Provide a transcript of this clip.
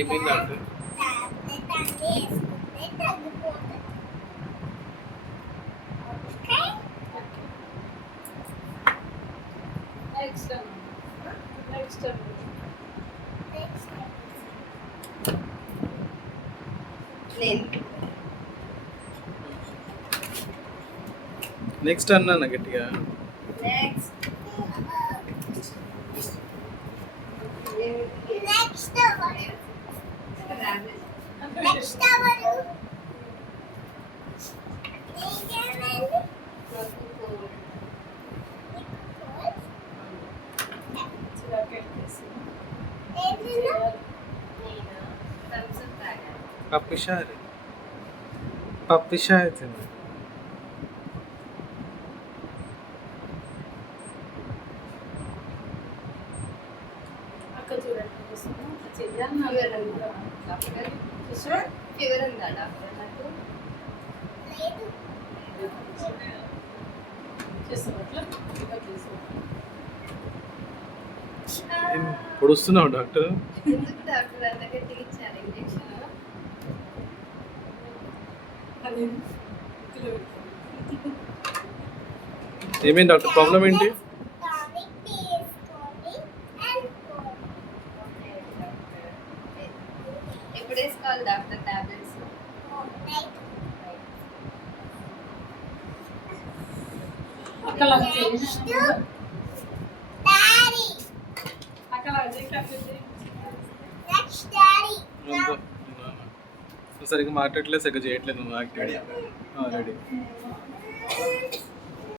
ఏమైంది doctor? Next అన్నా గట్టిగా. పప్పిషారు తిన్నా. ఫీవర్ ఉందా డాక్టర్? పొడుస్తున్నావు డాక్టర్? ఎందుకు డాక్టర్ అంత గట్టిగా ఇచ్చారు ఇంజెక్షన్? ఏమైంది డాక్టర్? ప్రాబ్లం ఏంటి? ఎప్పుడు వేసుకోవాలి డాక్టర్ టాబ్లెట్స్? సరిగ్గా మాట్లాడలేదు, సరిగ్గా చేయట్లేదు. నువ్వు యాక్టివ్ రెడీ.